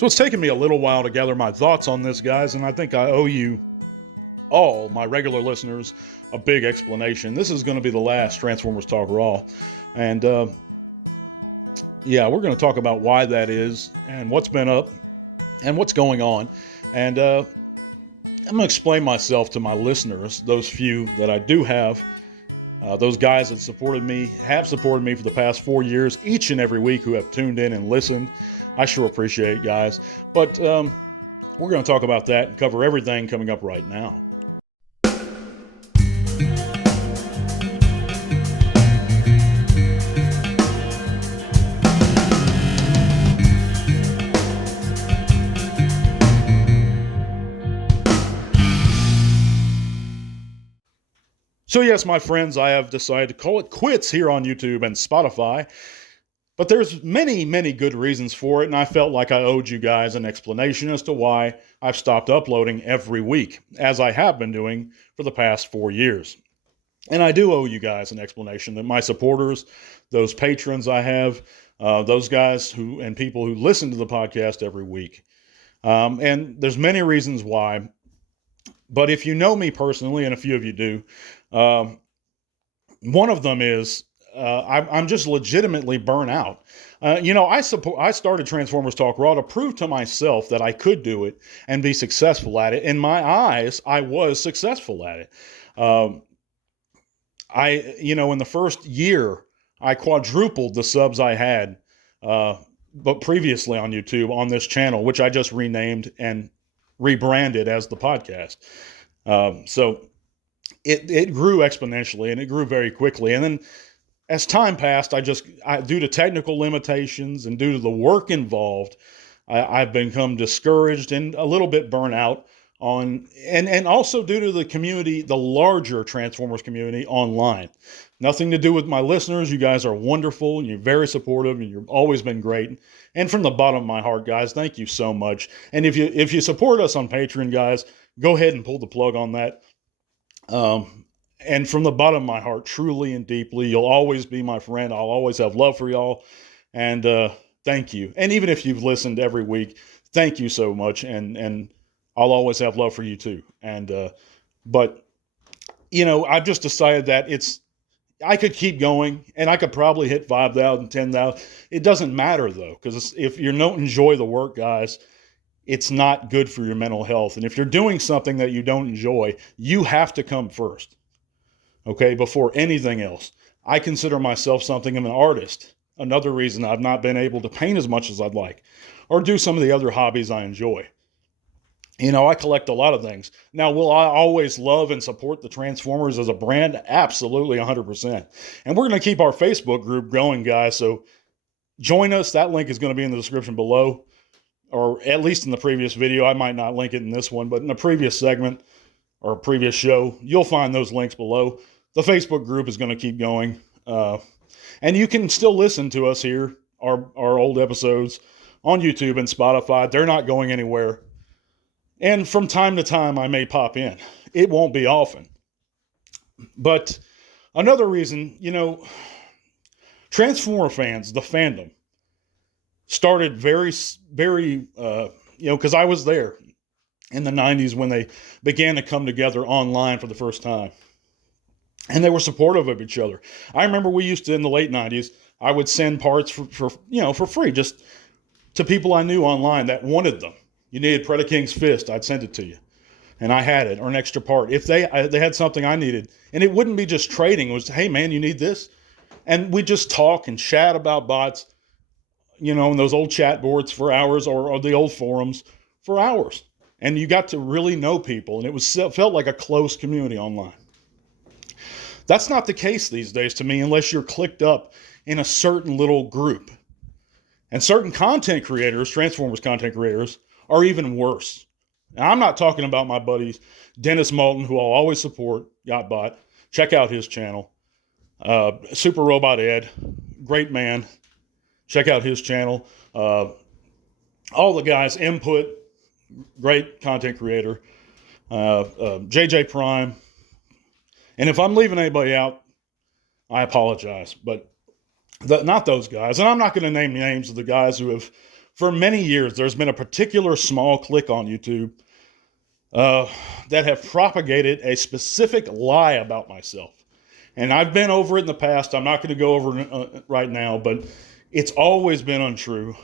So it's taken me a little while to gather my thoughts on this, guys, and I think I owe you all, my regular listeners, a big explanation. This is going to be the last Transformers Talk Raw. And, we're going to talk about why that is and what's been up and what's going on. And I'm going to explain myself to my listeners, those few that I do have. Those guys that have supported me for the past 4 years, each and every week, who have tuned in and listened. I sure appreciate it, guys. But we're going to talk about that and cover everything coming up right now. So yes, my friends, I have decided to call it quits here on YouTube and Spotify. But there's many, many good reasons for it, and I felt like I owed you guys an explanation as to why I've stopped uploading every week, as I have been doing for the past 4 years. And I do owe you guys an explanation that my supporters, those patrons I have, those guys and people who listen to the podcast every week. And there's many reasons why. But if you know me personally, and a few of you do, one of them is I'm just legitimately burnt out. I started Transformers Talk Raw to prove to myself that I could do it and be successful at it. In my eyes, I was successful at it. In the first year, I quadrupled the subs I had, but previously on YouTube on this channel, which I just renamed and rebranded as the podcast. So it grew exponentially, and it grew very quickly. And then as time passed, due to technical limitations and due to the work involved, I've become discouraged and a little bit burnt out and also due to the community, the larger Transformers community online. Nothing to do with my listeners. You guys are wonderful, and you're very supportive, and you've always been great. And from the bottom of my heart, guys, thank you so much. And if you support us on Patreon, guys, go ahead and pull the plug on that. And from the bottom of my heart, truly and deeply, you'll always be my friend. I'll always have love for y'all. And thank you. And even if you've listened every week, thank you so much. And I'll always have love for you too. And but I've just decided that I could keep going, and I could probably hit 5,000, 10,000. It doesn't matter though, because if you don't enjoy the work, guys, it's not good for your mental health. And if you're doing something that you don't enjoy, you have to come first. Okay, before anything else. I consider myself something of an artist. Another reason I've not been able to paint as much as I'd like, or do some of the other hobbies I enjoy. I collect a lot of things. Now, will I always love and support the Transformers as a brand? Absolutely, 100%. And we're going to keep our Facebook group going, guys. So join us. That link is going to be in the description below, or at least in the previous video. I might not link it in this one, but in the previous segment or previous show, you'll find those links below. The Facebook group is going to keep going. And you can still listen to us here, our old episodes, on YouTube and Spotify. They're not going anywhere. And from time to time, I may pop in. It won't be often. But another reason, Transformer fans, the fandom, started very, very, because I was there in the 90s when they began to come together online for the first time. And they were supportive of each other. I remember we used to, in the late 90s, I would send parts for free, just to people I knew online that wanted them. You needed Predaking's Fist, I'd send it to you. And I had it, or an extra part. If they had something I needed, and it wouldn't be just trading, it was, hey man, you need this? And we'd just talk and chat about bots, in those old chat boards for hours, or the old forums for hours. And you got to really know people, and it felt like a close community online. That's not the case these days to me, unless you're clicked up in a certain little group. And certain content creators, Transformers content creators, are even worse. Now, I'm not talking about my buddies, Dennis Moulton, who I'll always support, Yachtbot. Check out his channel. Super Robot Ed, great man. Check out his channel. All the guys, Input, great content creator. JJ Prime. And if I'm leaving anybody out, I apologize. But not those guys. And I'm not going to name names of the guys who have for many years, there's been a particular small clique on YouTube that have propagated a specific lie about myself. And I've been over it in the past. I'm not going to go over it right now, but it's always been untrue.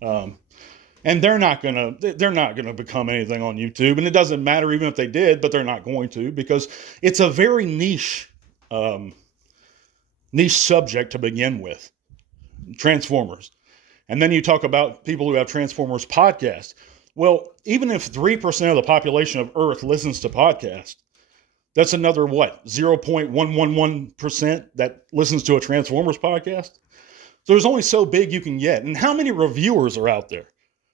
And they're not gonna become anything on YouTube. And it doesn't matter even if they did, but they're not going to, because it's a very niche subject to begin with. Transformers. And then you talk about people who have Transformers podcasts. Well, even if 3% of the population of Earth listens to podcasts, that's another, 0.111% that listens to a Transformers podcast? So there's only so big you can get. And how many reviewers are out there?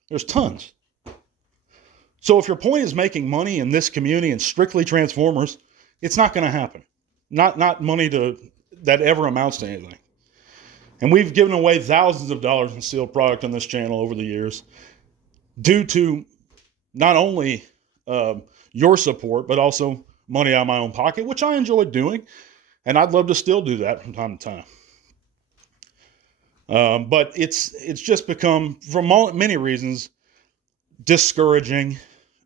There's tons. So if your point is making money in this community and strictly Transformers, it's not going to happen. Not money that ever amounts to anything. And we've given away thousands of dollars in sealed product on this channel over the years due to not only your support, but also money out of my own pocket, which I enjoy doing. And I'd love to still do that from time to time. But it's just become, for many reasons, discouraging.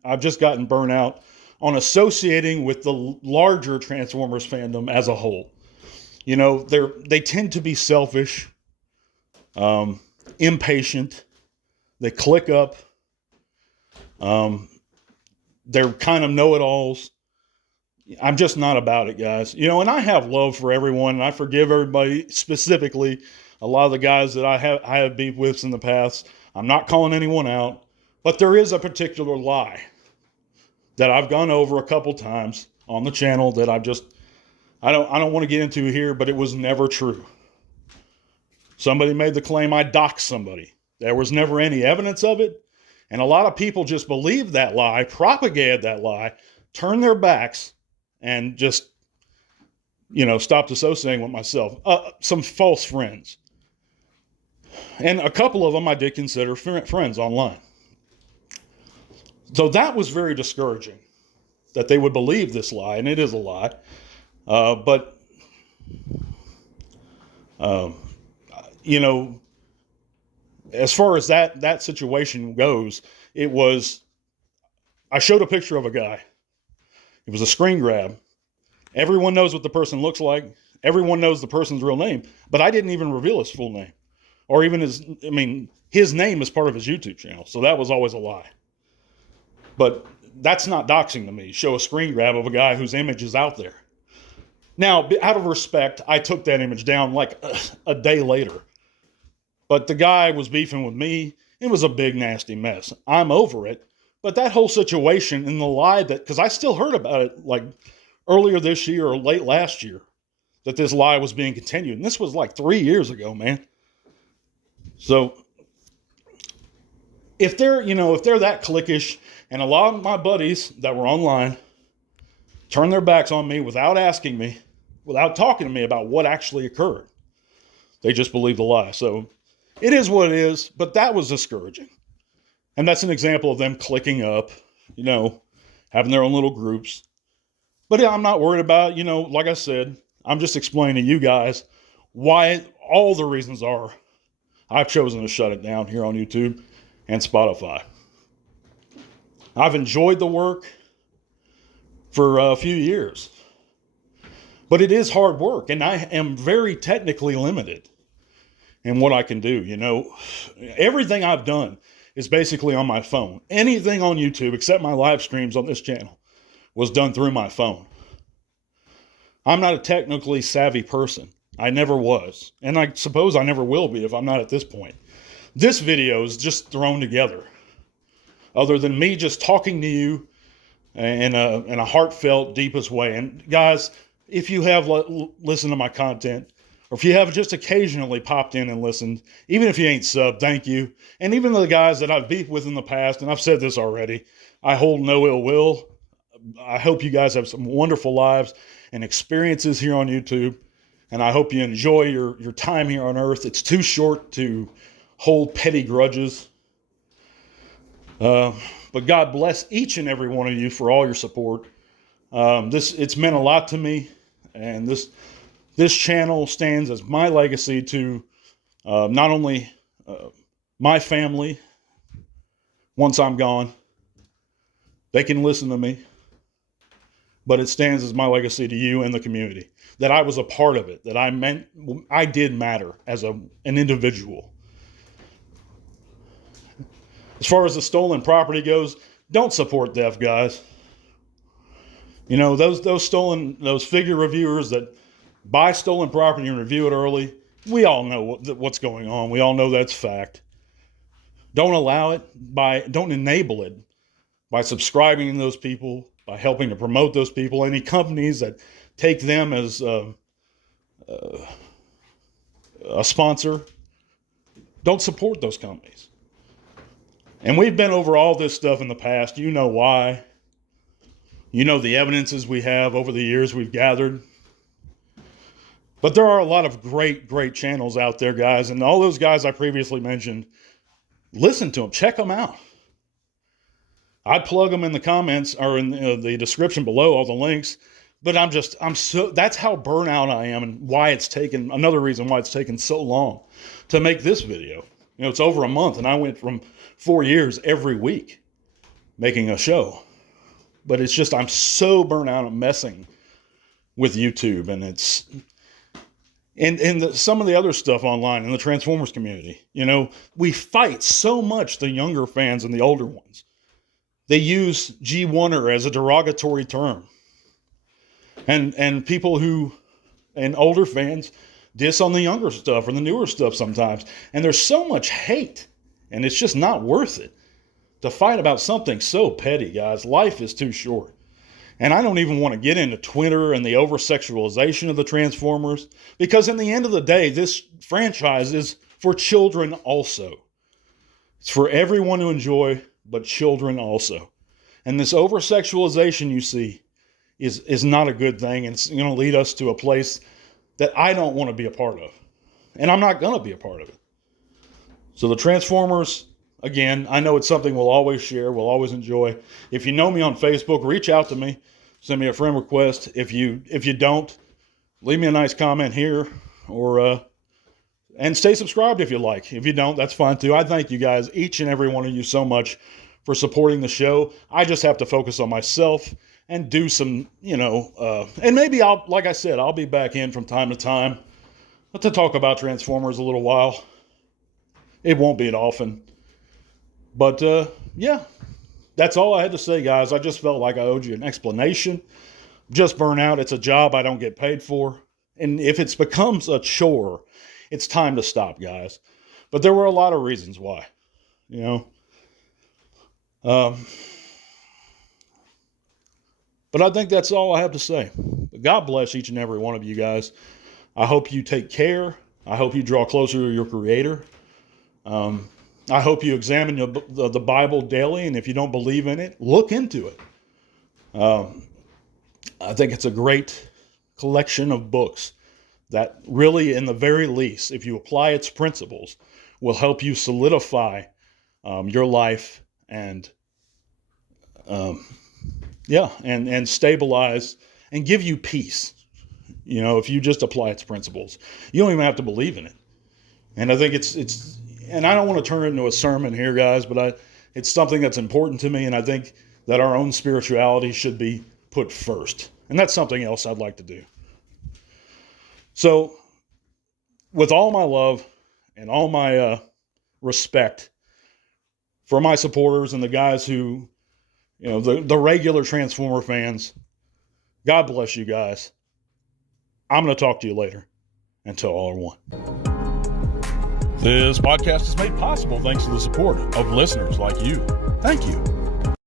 I've just gotten burnt out on associating with the larger Transformers fandom as a whole. You know, they tend to be selfish, impatient. They click up. They're kind of know-it-alls. I'm just not about it, guys. You know, and I have love for everyone, and I forgive everybody, specifically a lot of the guys that I have beef with in the past. I'm not calling anyone out, but there is a particular lie that I've gone over a couple times on the channel that I don't want to get into here, but it was never true. Somebody made the claim I doxed somebody. There was never any evidence of it. And a lot of people just believed that lie, propagated that lie, turned their backs, and just, stopped associating with myself. Some false friends. And a couple of them I did consider friends online. So that was very discouraging, that they would believe this lie, and it is a lie. But as far as that situation goes, I showed a picture of a guy. It was a screen grab. Everyone knows what the person looks like. Everyone knows the person's real name, but I didn't even reveal his full name, or even his name is part of his YouTube channel. So that was always a lie. But that's not doxing to me. Show a screen grab of a guy whose image is out there. Now, out of respect, I took that image down like a day later. But the guy was beefing with me. It was a big, nasty mess. I'm over it. But that whole situation and the lie because I still heard about it like earlier this year or late last year, that this lie was being continued. And this was like 3 years ago, man. So if they're that cliquish, and a lot of my buddies that were online turned their backs on me without asking me, without talking to me about what actually occurred. They just believed the lie. So it is what it is, but that was discouraging. And that's an example of them clicking up, having their own little groups. But I'm not worried about, like I said, I'm just explaining to you guys why all the reasons are I've chosen to shut it down here on YouTube and Spotify. I've enjoyed the work for a few years, but it is hard work, and I am very technically limited in what I can do. Everything I've done is basically on my phone. Anything on YouTube, except my live streams on this channel, was done through my phone. I'm not a technically savvy person. I never was, and I suppose I never will be if I'm not at this point. This video is just thrown together. Other than me just talking to you in a heartfelt, deepest way. And guys, if you have listened to my content, or if you have just occasionally popped in and listened, even if you ain't subbed, thank you. And even the guys that I've beefed with in the past, and I've said this already, I hold no ill will. I hope you guys have some wonderful lives and experiences here on YouTube. And I hope you enjoy your time here on Earth. It's too short to hold petty grudges. But God bless each and every one of you for all your support. It's meant a lot to me, and this channel stands as my legacy to not only my family once I'm gone. They can listen to me, but it stands as my legacy to you and the community, that I was a part of it, that I did matter as an individual. As far as the stolen property goes, don't support deaf guys. You know, those figure reviewers that buy stolen property and review it early, we all know what's going on. We all know that's fact. Don't allow it don't enable it by subscribing to those people, by helping to promote those people. Any companies that take them as a sponsor, don't support those companies. And we've been over all this stuff in the past. You know why. You know the evidences we have over the years we've gathered. But there are a lot of great, great channels out there, guys. And all those guys I previously mentioned, listen to them. Check them out. I'd plug them in the comments or in the description below, all the links. But that's how burnout I am, and another reason why it's taken so long to make this video. You know, it's over a month, and I went from 4 years every week making a show. But it's just, I'm so burnt out of messing with YouTube, and some of the other stuff online in the Transformers community. You know, we fight so much, the younger fans and the older ones. They use G1er as a derogatory term. And people and older fans diss on the younger stuff or the newer stuff sometimes. And there's so much hate, and it's just not worth it to fight about something so petty, guys. Life is too short. And I don't even want to get into Twitter and the over-sexualization of the Transformers, because in the end of the day, this franchise is for children also. It's for everyone to enjoy, but children also. And this over-sexualization you see is not a good thing, and it's going to lead us to a place that I don't want to be a part of. And I'm not going to be a part of it. So the Transformers, again, I know it's something we'll always share, we'll always enjoy. If you know me on Facebook, reach out to me, send me a friend request. If you don't, leave me a nice comment here, and stay subscribed if you like. If you don't, that's fine too. I thank you guys, each and every one of you, so much for supporting the show. I just have to focus on myself and do some, and maybe I'll be back in from time to time to talk about Transformers a little while. It won't be often. But, yeah, that's all I had to say, guys. I just felt like I owed you an explanation. Just burn out. It's a job I don't get paid for. And if it becomes a chore, it's time to stop, guys. But there were a lot of reasons why, But I think that's all I have to say. But God bless each and every one of you guys. I hope you take care. I hope you draw closer to your Creator. I hope you examine the Bible daily, and if you don't believe in it, look into it. I think it's a great collection of books that really, in the very least, if you apply its principles, will help you solidify your life and stabilize and give you peace. If you just apply its principles, you don't even have to believe in it. And I think it's. And I don't want to turn it into a sermon here, guys, but it's something that's important to me, and I think that our own spirituality should be put first. And that's something else I'd like to do. So, with all my love and all my respect for my supporters and the guys who, the regular Transformer fans, God bless you guys. I'm going to talk to you later. Until all are one. This podcast is made possible thanks to the support of listeners like you. Thank you.